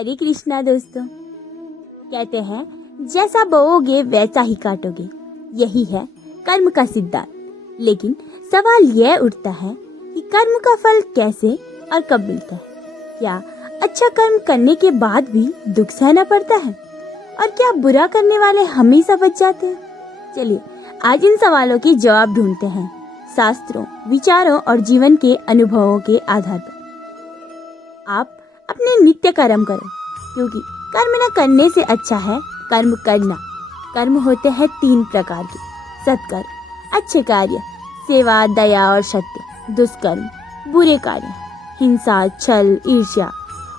हरे कृष्णा दोस्तों। कहते हैं जैसा बोओगे वैसा ही काटोगे, यही है कर्म का सिद्धांत। लेकिन सवाल यह उठता है कि कर्म का फल कैसे और कब मिलता है। क्या अच्छा कर्म करने के बाद भी दुख सहना पड़ता है, और क्या बुरा करने वाले हमेशा बच जाते हैं। चलिए आज इन सवालों के जवाब ढूंढते हैं शास्त्रों, विचारों और जीवन के अनुभवों के आधार पर। आप अपने नित्य कर्म करो, क्योंकि कर्म न करने से अच्छा है कर्म करना। कर्म होते हैं 3 प्रकार के: सत्कर्म, अच्छे कार्य, सेवा, दया और सत्य; दुष्कर्म, बुरे कार्य, हिंसा, छल, ईर्ष्या;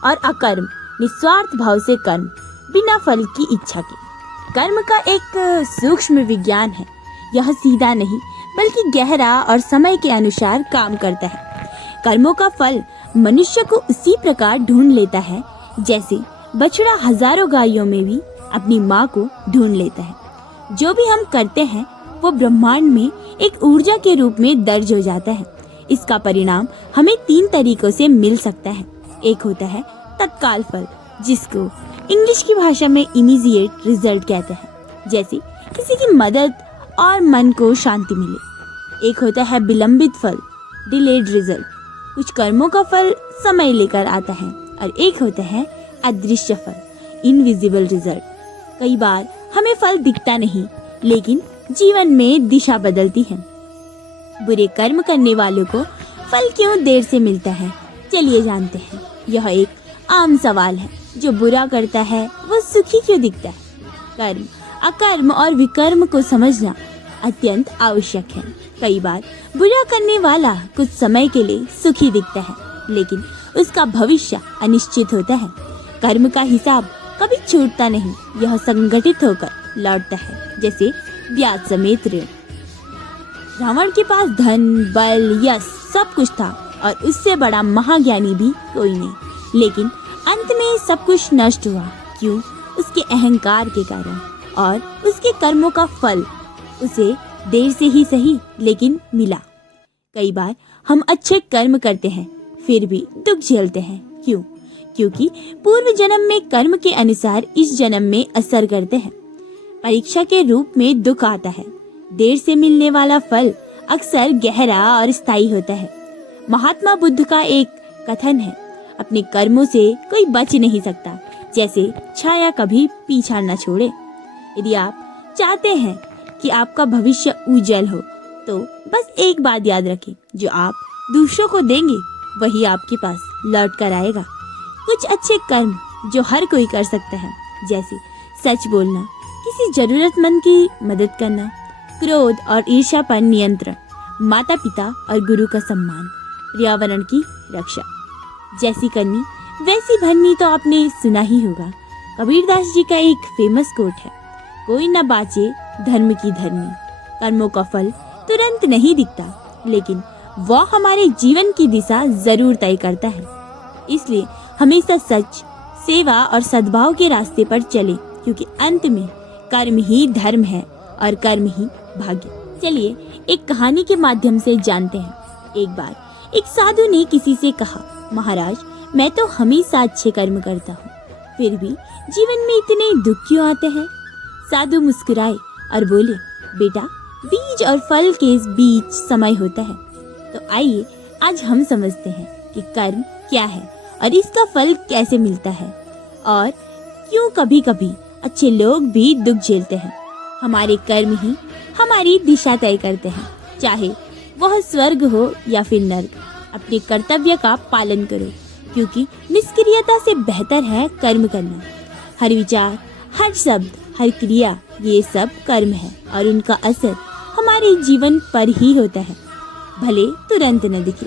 और अकर्म, निस्वार्थ भाव से कर्म, बिना फल की इच्छा के। कर्म का एक सूक्ष्म विज्ञान है। यह सीधा नहीं बल्कि गहरा और समय के अनुसार काम करता है। कर्मों का फल मनुष्य को उसी प्रकार ढूंढ लेता है जैसे बछड़ा हजारों गायों में भी अपनी माँ को ढूंढ लेता है। जो भी हम करते हैं वो ब्रह्मांड में एक ऊर्जा के रूप में दर्ज हो जाता है। इसका परिणाम हमें 3 तरीकों से मिल सकता है। एक होता है तत्काल फल, जिसको इंग्लिश की भाषा में इमीडिएट रिजल्ट कहते हैं, जैसे किसी की मदद और मन को शांति मिले। एक होता है विलंबित फल, डिलेड रिजल्ट, कुछ कर्मों का फल समय लेकर आता है। और एक होता है अदृश्य फल, इनविजिबल रिजल्ट। कई बार हमें फल दिखता नहीं, लेकिन जीवन में दिशा बदलती है। बुरे कर्म करने वालों को फल क्यों देर से मिलता है, चलिए जानते हैं। यह एक आम सवाल है। जो बुरा करता है वो सुखी क्यों दिखता है? कर्म, अकर्म और विकर्म को समझना अत्यंत आवश्यक है। कई बार बुरा करने वाला कुछ समय के लिए सुखी दिखता है, लेकिन उसका भविष्य अनिश्चित होता है। कर्म का हिसाब कभी छूटता नहीं, यह संगठित होकर लौटता है, जैसे ब्याज समेत ऋण। रावण के पास धन, बल, यश सब कुछ था और उससे बड़ा महाज्ञानी भी कोई नहीं, लेकिन अंत में सब कुछ नष्ट हुआ। क्यों? उसके अहंकार के कारण। और उसके कर्मों का फल उसे देर से ही सही लेकिन मिला। कई बार हम अच्छे कर्म करते हैं फिर भी दुख झेलते हैं। क्यों? क्योंकि पूर्व जन्म में कर्म के अनुसार इस जन्म में असर करते हैं। परीक्षा के रूप में दुख आता है। देर से मिलने वाला फल अक्सर गहरा और स्थायी होता है। महात्मा बुद्ध का एक कथन है, अपने कर्मों से कोई बच नहीं सकता, जैसे छाया कभी पीछा न छोड़े। यदि आप चाहते हैं कि आपका भविष्य उज्जवल हो, तो बस एक बात याद रखें, जो आप दूसरों को देंगे वही आपके पास लौट कर आएगा। कुछ अच्छे कर्म जो हर कोई कर सकता है, जैसे सच बोलना, किसी जरूरतमंद की मदद करना, क्रोध और ईर्ष्या पर नियंत्रण, माता पिता और गुरु का सम्मान, पर्यावरण की रक्षा। जैसी करनी वैसी भरनी तो आपने सुना ही होगा। कबीरदास जी का एक फेमस कोट है, कोई न बाचे धर्म की धर्मी। कर्मों का फल तुरंत नहीं दिखता, लेकिन वह हमारे जीवन की दिशा जरूर तय करता है। इसलिए हमेशा सच, सेवा और सद्भाव के रास्ते पर चले, क्योंकि अंत में कर्म ही धर्म है और कर्म ही भाग्य। चलिए एक कहानी के माध्यम से जानते हैं। एक बार एक साधु ने किसी से कहा, महाराज, मैं तो हमेशा अच्छे कर्म करता हूँ, फिर भी जीवन में इतने दुख क्यों आते हैं? साधु मुस्कुराए और बोले, बेटा, बीज और फल के बीच समय होता है। तो आइए आज हम समझते हैं कि कर्म क्या है और इसका फल कैसे मिलता है, और क्यों कभी कभी अच्छे लोग भी दुख झेलते हैं। हमारे कर्म ही हमारी दिशा तय करते हैं, चाहे वह स्वर्ग हो या फिर नर्क। अपने कर्तव्य का पालन करो, क्योंकि निष्क्रियता से बेहतर है कर्म करना। हर विचार, हर शब्द, हर क्रिया, ये सब कर्म है और उनका असर हमारे जीवन पर ही होता है, भले तुरंत न दिखे।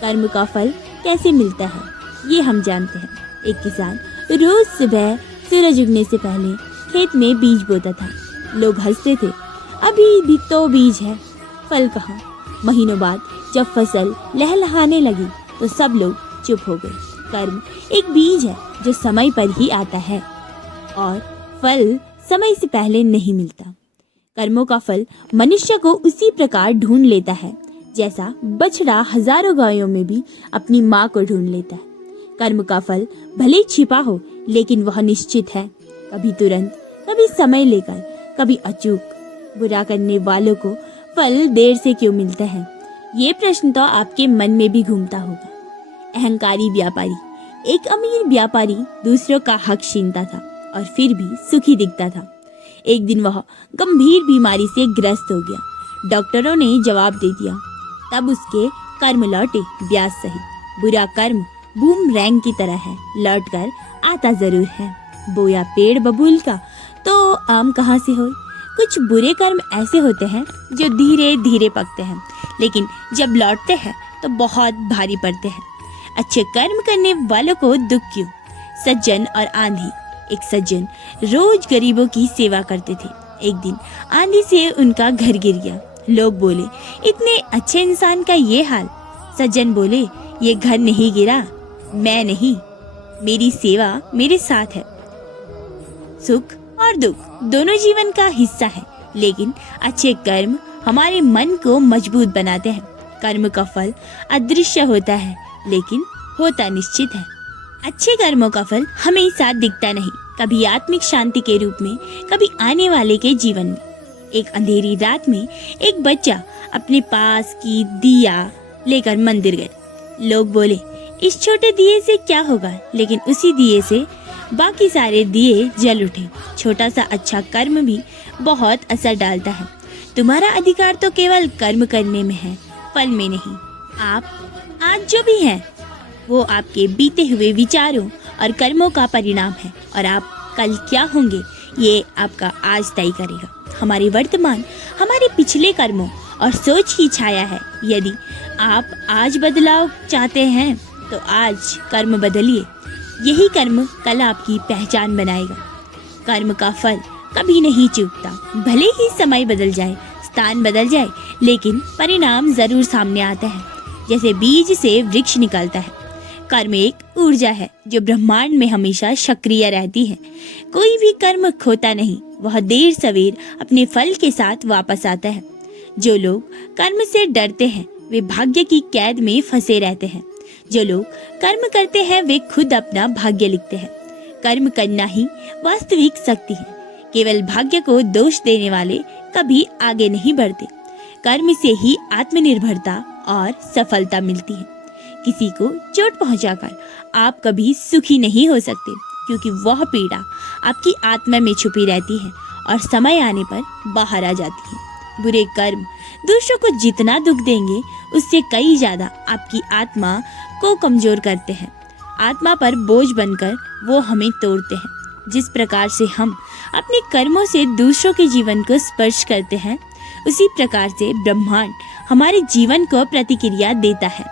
कर्म का फल कैसे मिलता है ये हम जानते हैं। एक किसान रोज सुबह सूरज उगने से पहले खेत में बीज बोता था। लोग हंसते थे, अभी भी तो बीज है, फल कहाँ? महीनों बाद जब फसल लहलहाने लगी तो सब लोग चुप हो गए। कर्म एक बीज है जो समय पर ही आता है और फल समय से पहले नहीं मिलता। कर्मों का फल मनुष्य को उसी प्रकार ढूंढ लेता है जैसा बछड़ा हजारों गायों में भी अपनी माँ को ढूंढ लेता है। कर्म का फल भले छिपा हो, लेकिन वह निश्चित है, कभी तुरंत, कभी समय लेकर, कभी अचूक। बुरा करने वालों को फल देर से क्यों मिलता है? ये प्रश्न तो आपके मन में भी घूमता होगा। अहंकारी व्यापारी। एक अमीर व्यापारी दूसरों का हक छीनता था और फिर भी सुखी दिखता था। एक दिन वह गंभीर बीमारी से ग्रस्त हो गया। डॉक्टरों ने जवाब दे दिया। तब उसके कर्म लौटे, ब्याज सही। बुरा कर्म बूमरैंग की तरह है, लौट कर आता जरूर है। बोया पेड़ बबूल का तो आम कहाँ से होए। कुछ बुरे कर्म ऐसे होते हैं जो धीरे धीरे पकते हैं, लेकिन जब लौटते हैं तो बहुत भारी पड़ते हैं। अच्छे कर्म करने वालों को दुख क्यों? सज्जन और आंधी। एक सज्जन रोज गरीबों की सेवा करते थे। एक दिन आंधी से उनका घर गिर गया। लोग बोले, इतने अच्छे इंसान का ये हाल। सज्जन बोले, ये घर नहीं गिरा, मैं नहीं, मेरी सेवा मेरे साथ है। सुख और दुख दोनों जीवन का हिस्सा है, लेकिन अच्छे कर्म हमारे मन को मजबूत बनाते हैं। कर्म का फल अदृश्य होता है, लेकिन होता निश्चित है। अच्छे कर्मों का फल हमेशा दिखता नहीं, कभी आत्मिक शांति के रूप में, कभी आने वाले के जीवन में। एक अंधेरी रात में एक बच्चा अपने पास की दिया लेकर मंदिर गया। लोग बोले, इस छोटे दिए से क्या होगा? लेकिन उसी दिए से बाकी सारे दिए जल उठे। छोटा सा अच्छा कर्म भी बहुत असर डालता है। तुम्हारा अधिकार तो केवल कर्म करने में है, फल में नहीं। आप आज जो भी हैं, वो आपके बीते हुए विचारों और कर्मों का परिणाम है, और आप कल क्या होंगे ये आपका आज तय करेगा। हमारे वर्तमान हमारे पिछले कर्मों और सोच की छाया है। यदि आप आज बदलाव चाहते हैं तो आज कर्म बदलिए। यही कर्म कल आपकी पहचान बनाएगा। कर्म का फल कभी नहीं चूकता। भले ही समय बदल जाए, स्थान बदल जाए, लेकिन परिणाम जरूर सामने आता है। जैसे बीज से वृक्ष निकलता है, कर्म एक ऊर्जा है जो ब्रह्मांड में हमेशा सक्रिय रहती है। कोई भी कर्म खोता नहीं, वह देर सवेर अपने फल के साथ वापस आता है। जो लोग कर्म से डरते हैं वे भाग्य की कैद में फंसे रहते हैं। जो लोग कर्म करते हैं वे खुद अपना भाग्य लिखते हैं। कर्म करना ही वास्तविक शक्ति है। केवल भाग्य को दोष देने वाले कभी आगे नहीं बढ़ते। कर्म से ही आत्मनिर्भरता और सफलता मिलती है। किसी को चोट पहुंचाकर आप कभी सुखी नहीं हो सकते, क्योंकि वह पीड़ा आपकी आत्मा में छुपी रहती है और समय आने पर बाहर आ जाती है। बुरे कर्म दूसरों को जितना दुख देंगे, उससे कई ज्यादा आपकी आत्मा को कमजोर करते हैं। आत्मा पर बोझ बनकर वो हमें तोड़ते हैं। जिस प्रकार से हम अपने कर्मों से दूसरों के जीवन को स्पर्श करते हैं, उसी प्रकार से ब्रह्मांड हमारे जीवन को प्रतिक्रिया देता है।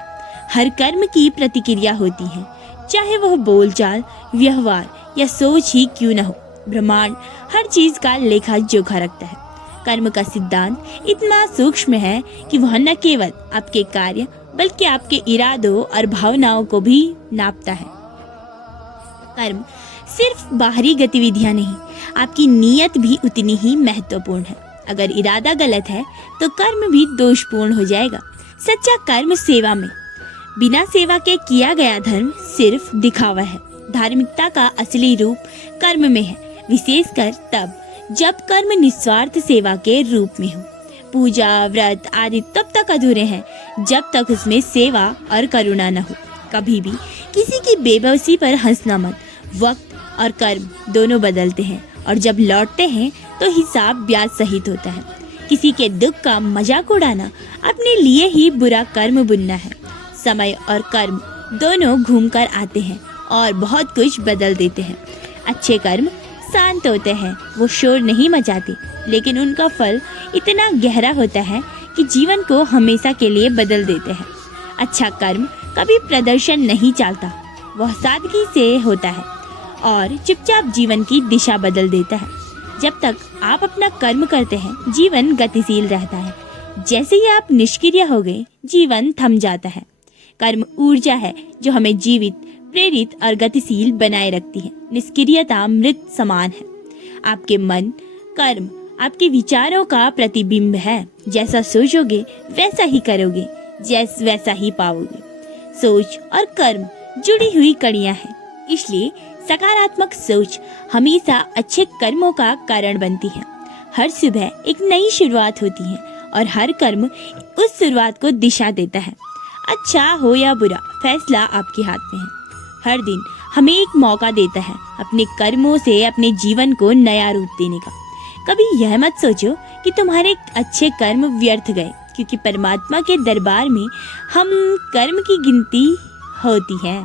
हर कर्म की प्रतिक्रिया होती है, चाहे वह बोलचाल, व्यवहार या सोच ही क्यों न हो। ब्रह्मांड हर चीज का लेखा जोखा रखता है। कर्म का सिद्धांत इतना सूक्ष्म है कि वह न केवल आपके कार्य बल्कि आपके इरादों और भावनाओं को भी नापता है। कर्म सिर्फ बाहरी गतिविधियां नहीं, आपकी नीयत भी उतनी ही महत्वपूर्ण है। अगर इरादा गलत है तो कर्म भी दोषपूर्ण हो जाएगा। सच्चा कर्म सेवा में, बिना सेवा के किया गया धर्म सिर्फ दिखावा है। धार्मिकता का असली रूप कर्म में है, विशेषकर तब जब कर्म निस्वार्थ सेवा के रूप में हो। पूजा, व्रत आदि तब तक अधूरे हैं जब तक उसमें सेवा और करुणा न हो। कभी भी किसी की बेबसी पर हंसना मत। वक्त और कर्म दोनों बदलते हैं, और जब लौटते हैं तो हिसाब ब्याज सहित होता है। किसी के दुख का मजाक उड़ाना अपने लिए ही बुरा कर्म बुनना है। समय और कर्म दोनों घूमकर आते हैं और बहुत कुछ बदल देते हैं। अच्छे कर्म शांत होते हैं, वो शोर नहीं मचाते, लेकिन उनका फल इतना गहरा होता है कि जीवन को हमेशा के लिए बदल देते हैं। अच्छा कर्म कभी प्रदर्शन नहीं चाहता, वह सादगी से होता है और चुपचाप जीवन की दिशा बदल देता है। जब तक आप अपना कर्म करते हैं, जीवन गतिशील रहता है। जैसे ही आप निष्क्रिय हो गए, जीवन थम जाता है। कर्म ऊर्जा है जो हमें जीवित, प्रेरित और गतिशील बनाए रखती है। निष्क्रियता मृत समान है। आपके मन, कर्म आपके विचारों का प्रतिबिंब है। जैसा सोचोगे वैसा ही करोगे, वैसा ही पाओगे। सोच और कर्म जुड़ी हुई कड़ियां हैं। इसलिए सकारात्मक सोच हमेशा अच्छे कर्मों का कारण बनती है। हर सुबह एक नई शुरुआत होती है और हर कर्म उस शुरुआत को दिशा देता है। अच्छा हो या बुरा, फैसला आपके हाथ में है। हर दिन हमें एक मौका देता है अपने कर्मों से अपने जीवन को नया रूप देने का। कभी यह मत सोचो कि तुम्हारे अच्छे कर्म व्यर्थ गए, क्योंकि परमात्मा के दरबार में हम कर्म की गिनती होती है।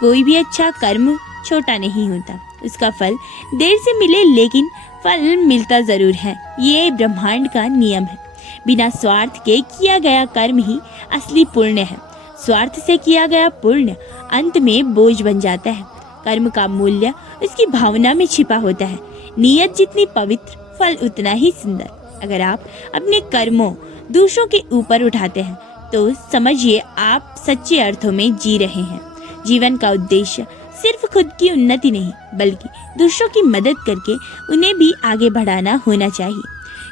कोई भी अच्छा कर्म छोटा नहीं होता, उसका फल देर से मिले लेकिन फल मिलता जरूर है। ये ब्रह्मांड का नियम है। बिना स्वार्थ के किया गया कर्म ही असली पुण्य है। स्वार्थ से किया गया पुण्य अंत में बोझ बन जाता है। कर्म का मूल्य उसकी भावना में छिपा होता है। नियत जितनी पवित्र, फल उतना ही सुंदर। अगर आप अपने कर्मों दूसरों के ऊपर उठाते हैं तो समझिए आप सच्चे अर्थों में जी रहे हैं। जीवन का उद्देश्य सिर्फ खुद की उन्नति नहीं, बल्कि दूसरों की मदद करके उन्हें भी आगे बढ़ाना होना चाहिए।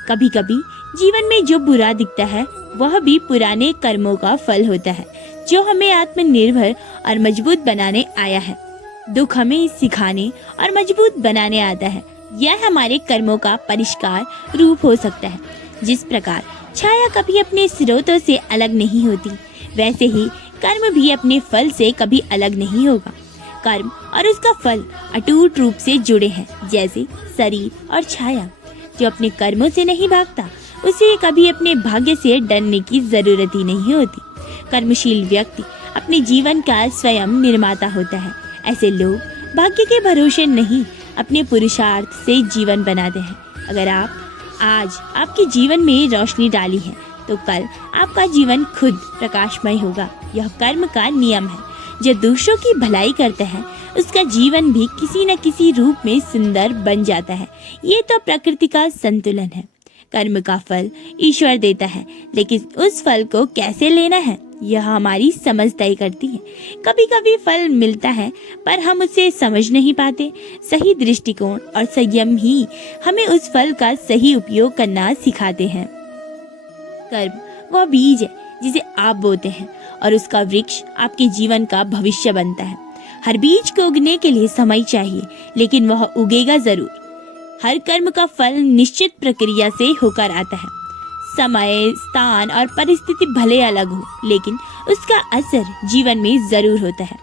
कभी कभी जीवन में जो बुरा दिखता है वह भी पुराने कर्मों का फल होता है, जो हमें आत्मनिर्भर और मजबूत बनाने आया है। दुख हमें सिखाने और मजबूत बनाने आता है। यह हमारे कर्मों का परिष्कार रूप हो सकता है। जिस प्रकार छाया कभी अपने स्रोतों से अलग नहीं होती, वैसे ही कर्म भी अपने फल से कभी अलग नहीं होगा। कर्म और उसका फल अटूट रूप से जुड़े हैं, जैसे शरीर और छाया। जो अपने कर्मों से नहीं भागता, उसे कभी अपने भाग्य से डरने की जरूरत ही नहीं होती। कर्मशील व्यक्ति अपने जीवन का स्वयं निर्माता होता है। ऐसे लोग भाग्य के भरोसे नहीं, अपने पुरुषार्थ से जीवन बनाते हैं। अगर आप आज आपके जीवन में रोशनी डाली है तो कल आपका जीवन खुद प्रकाशमय होगा। यह कर्म का नियम है। जो दूसरों की भलाई करता है उसका जीवन भी किसी न किसी रूप में सुंदर बन जाता है। ये तो प्रकृति का संतुलन है। कर्म का फल ईश्वर देता है, लेकिन उस फल को कैसे लेना है यह हमारी समझ तय करती है। कभी कभी फल मिलता है पर हम उसे समझ नहीं पाते। सही दृष्टिकोण और संयम ही हमें उस फल का सही उपयोग करना सिखाते हैं। कर्म वह बीज है जिसे आप बोते हैं और उसका वृक्ष आपके जीवन का भविष्य बनता है। हर बीज को उगने के लिए समय चाहिए, लेकिन वह उगेगा जरूर। हर कर्म का फल निश्चित प्रक्रिया से होकर आता है। समय, स्थान और परिस्थिति भले अलग हो, लेकिन उसका असर जीवन में जरूर होता है।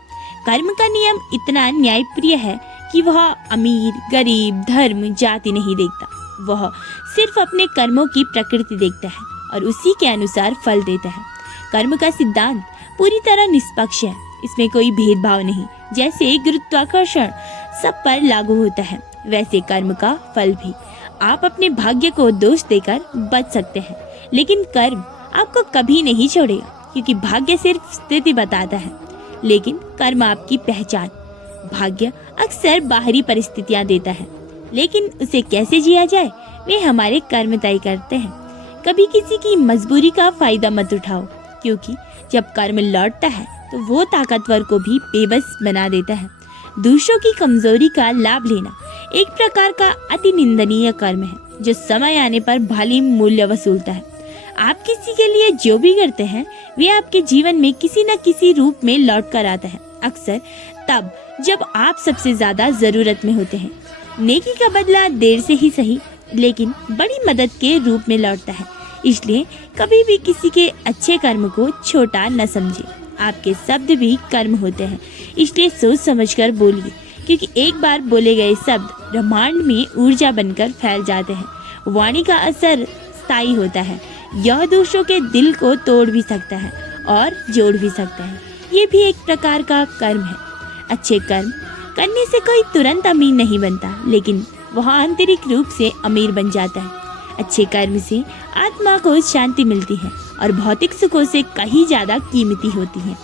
कर्म का नियम इतना न्यायप्रिय है कि वह अमीर, गरीब, धर्म, जाति नहीं देखता। वह सिर्फ अपने कर्मों की प्रकृति देखता है और उसी के अनुसार फल देता है। कर्म का सिद्धांत पूरी तरह निष्पक्ष है। इसमें कोई भेदभाव नहीं। जैसे गुरुत्वाकर्षण सब पर लागू होता है, वैसे कर्म का फल भी। आप अपने भाग्य को दोष देकर बच सकते हैं, लेकिन कर्म आपको कभी नहीं छोड़ेगा, क्योंकि भाग्य सिर्फ स्थिति बताता है, लेकिन कर्म आपकी पहचान। भाग्य अक्सर बाहरी परिस्थितियां देता है, लेकिन उसे कैसे जिया जाए वे हमारे कर्म तय करते हैं। कभी किसी की मजबूरी का फायदा मत उठाओ, क्योंकि जब कर्म लौटता है तो वो ताकतवर को भी बेबस बना देता है। दूसरों की कमजोरी का लाभ लेना एक प्रकार का अति निंदनीय कर्म है, जो समय आने पर भारी मूल्य वसूलता है। आप किसी के लिए जो भी करते हैं वे आपके जीवन में किसी न किसी रूप में लौट कर आता है, अक्सर तब जब आप सबसे ज्यादा जरूरत में होते हैं। नेकी का बदला देर से ही सही, लेकिन बड़ी मदद के रूप में लौटता है। इसलिए कभी भी किसी के अच्छे कर्म को छोटा न समझे। आपके शब्द भी कर्म होते हैं, इसलिए सोच समझकर बोलिए, क्योंकि एक बार बोले गए शब्द ब्रह्मांड में ऊर्जा बनकर फैल जाते हैं। वाणी का असर स्थायी होता है। यह दूसरों के दिल को तोड़ भी सकता है और जोड़ भी सकता है। ये भी एक प्रकार का कर्म है। अच्छे कर्म करने से कोई तुरंत अमीर नहीं बनता, लेकिन वह आंतरिक रूप से अमीर बन जाता है। अच्छे कर्म से आत्मा को शांति मिलती है और भौतिक सुखों से कहीं ज्यादा कीमती होती है।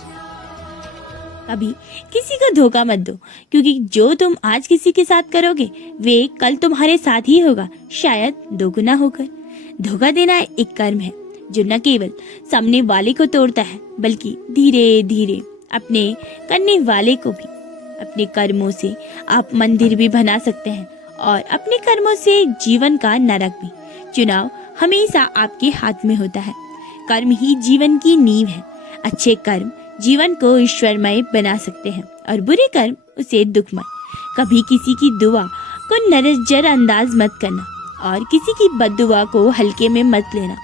कभी किसी को धोखा मत दो, क्योंकि जो तुम आज किसी के साथ करोगे वे कल तुम्हारे साथ ही होगा, शायद दोगुना होकर। धोखा देना एक कर्म है जो न केवल सामने वाले को तोड़ता है, बल्कि धीरे धीरे अपने करने वाले को भी। अपने कर्मों से आप मंदिर भी बना सकते हैं और अपने कर्मों से जीवन का नरक भी। चुनाव हमेशा आपके हाथ में होता है। कर्म ही जीवन की नींव है। अच्छे कर्म जीवन को ईश्वरमय बना सकते हैं और बुरे कर्म उसे दुख मत। कभी किसी की दुआ को नजरअंदाज मत करना और किसी की बद्दुआ को हल्के में मत लेना,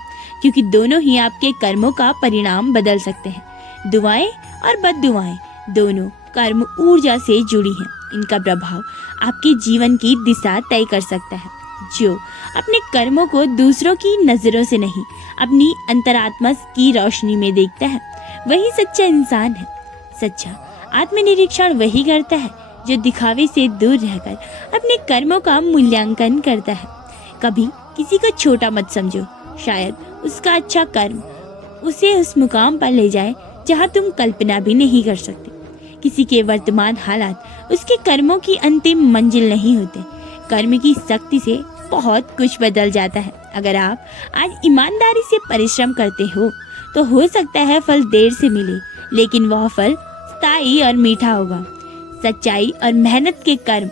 क्योंकि दोनों ही आपके कर्मों का परिणाम बदल सकते हैं। दुआएं और बद्दुआएं दोनों कर्म ऊर्जा से जुड़ी हैं। इनका प्रभाव आपके जीवन की दिशा तय कर सकता है। जो अपने कर्मों को दूसरों की नजरों से नहीं, अपनी अंतरात्मा की रोशनी में देखता है, वही सच्चा इंसान है। सच्चा आत्मनिरीक्षण वही करता है जो दिखावे से दूर रहकर अपने कर्मों का मूल्यांकन करता है। कभी किसी को छोटा मत समझो, शायद उसका अच्छा कर्म उसे उस मुकाम पर ले जाए जहां तुम कल्पना भी नहीं कर सकते। किसी के वर्तमान हालात उसके कर्मों की अंतिम मंजिल नहीं होते। कर्म की शक्ति से बहुत कुछ बदल जाता है। अगर आप आज ईमानदारी से परिश्रम करते हो हो सकता है फल देर से मिले, लेकिन वह फल स्थायी और मीठा होगा। सच्चाई और मेहनत के कर्म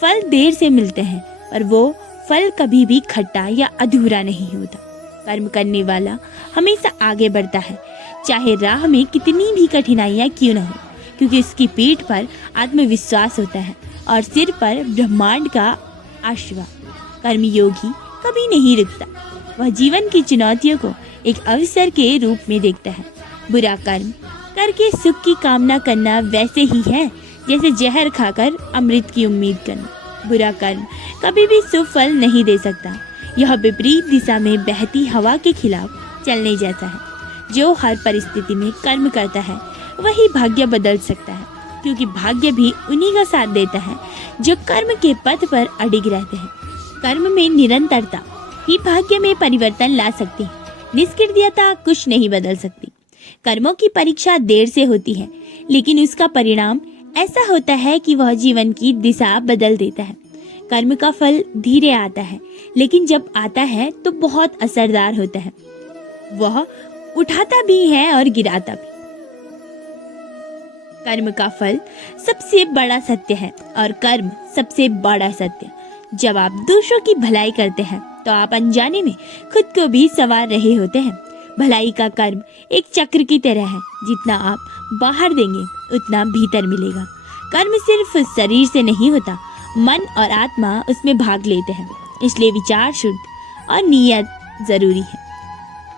फल देर से मिलते हैं, और वो फल कभी भी खट्टा या अधूरा नहीं होता। कर्म करने वाला हमेशा आगे बढ़ता है, चाहे राह में कितनी भी कठिनाइयां क्यों न हो, क्योंकि उसकी पीठ पर आत्मविश्वास होता है और सिर पर ब्रह्मांड का आशीर्वाद। कर्मयोगी कभी नहीं रुकता, वह जीवन की चुनौतियों को एक अवसर के रूप में देखता है। बुरा कर्म करके सुख की कामना करना वैसे ही है जैसे जहर खाकर अमृत की उम्मीद करना। बुरा कर्म कभी भी शुभ फल नहीं दे सकता। यह विपरीत दिशा में बहती हवा के खिलाफ चलने जैसा है। जो हर परिस्थिति में कर्म करता है वही भाग्य बदल सकता है, क्योंकि भाग्य भी उन्हीं का साथ देता है जो कर्म के पथ पर अडिग रहते हैं। कर्म में निरंतरता ही भाग्य में परिवर्तन ला सकती है। निष्क्रियता कुछ नहीं बदल सकती। कर्मों की परीक्षा देर से होती है, लेकिन उसका परिणाम ऐसा होता है कि वह जीवन की दिशा बदल देता है। कर्म का फल धीरे आता है, लेकिन जब आता है तो बहुत असरदार होता है। वह उठाता भी है और गिराता भी। कर्म का फल सबसे बड़ा सत्य है और कर्म सबसे बड़ा सत्य। जब आप दूसरों की भलाई करते हैं तो आप अनजाने में खुद को भी संवार रहे होते हैं। भलाई का कर्म एक चक्र की तरह है, जितना आप बाहर देंगे उतना भीतर मिलेगा। कर्म सिर्फ शरीर से नहीं होता, मन और आत्मा उसमें भाग लेते हैं। इसलिए विचार शुद्ध और नियत जरूरी है।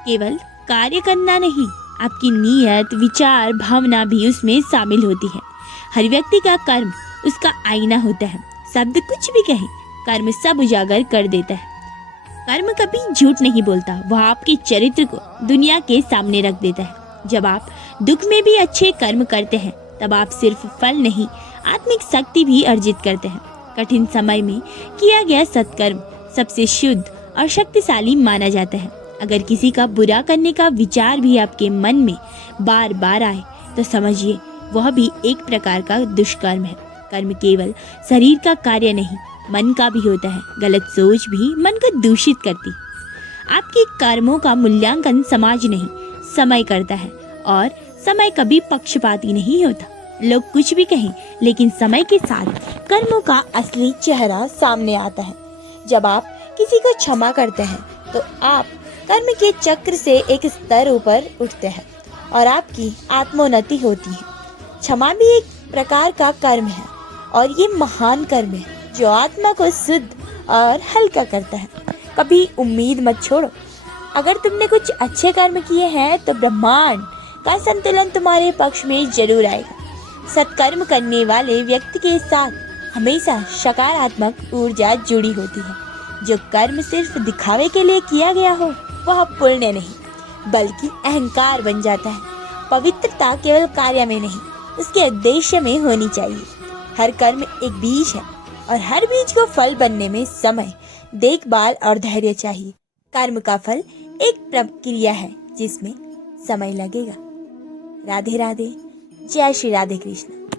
केवल कार्य करना नहीं, आपकी नियत, विचार, भावना भी उसमें शामिल होती है। हर व्यक्ति का कर्म उसका आईना होता है। शब्द कुछ भी कहे, कर्म सब उजागर कर देता है। कर्म कभी झूठ नहीं बोलता, वह आपके चरित्र को दुनिया के सामने रख देता है। जब आप दुख में भी अच्छे कर्म करते हैं, तब आप सिर्फ फल नहीं, आत्मिक शक्ति भी अर्जित करते हैं। कठिन समय में किया गया सत्कर्म सबसे शुद्ध और शक्तिशाली माना जाता है। अगर किसी का बुरा करने का विचार भी आपके मन में बार बार आए, तो समझिए वह भी एक प्रकार का दुष्कर्म है। कर्म केवल शरीर का कार्य नहीं, मन का भी होता है। गलत सोच भी मन को दूषित करती। आपके कर्मों का मूल्यांकन समाज नहीं, समय करता है, और समय कभी पक्षपाती नहीं होता। लोग कुछ भी कहें, लेकिन समय के साथ कर्मों का असली चेहरा सामने आता है। जब आप किसी को क्षमा करते हैं, तो आप कर्म के चक्र से एक स्तर ऊपर उठते हैं और आपकी आत्मोन्नति होती है। क्षमा भी एक प्रकार का कर्म है, और ये महान कर्म है जो आत्मा को शुद्ध और हल्का करता है। कभी उम्मीद मत छोड़ो। अगर तुमने कुछ अच्छे कर्म किए हैं, तो ब्रह्मांड का संतुलन तुम्हारे पक्ष में जरूर आएगा। सत्कर्म करने वाले व्यक्ति के साथ हमेशा सकारात्मक ऊर्जा जुड़ी होती है। जो कर्म सिर्फ दिखावे के लिए किया गया हो, वह पुण्य नहीं, बल्कि अहंकार बन जाता है। पवित्रता केवल कार्य में नहीं, उसके उद्देश्य में होनी चाहिए। हर कर्म एक बीज है, और हर बीज को फल बनने में समय, देखभाल और धैर्य चाहिए। कर्म का फल एक प्रक्रिया है जिसमें समय लगेगा। राधे राधे। जय श्री राधे कृष्ण।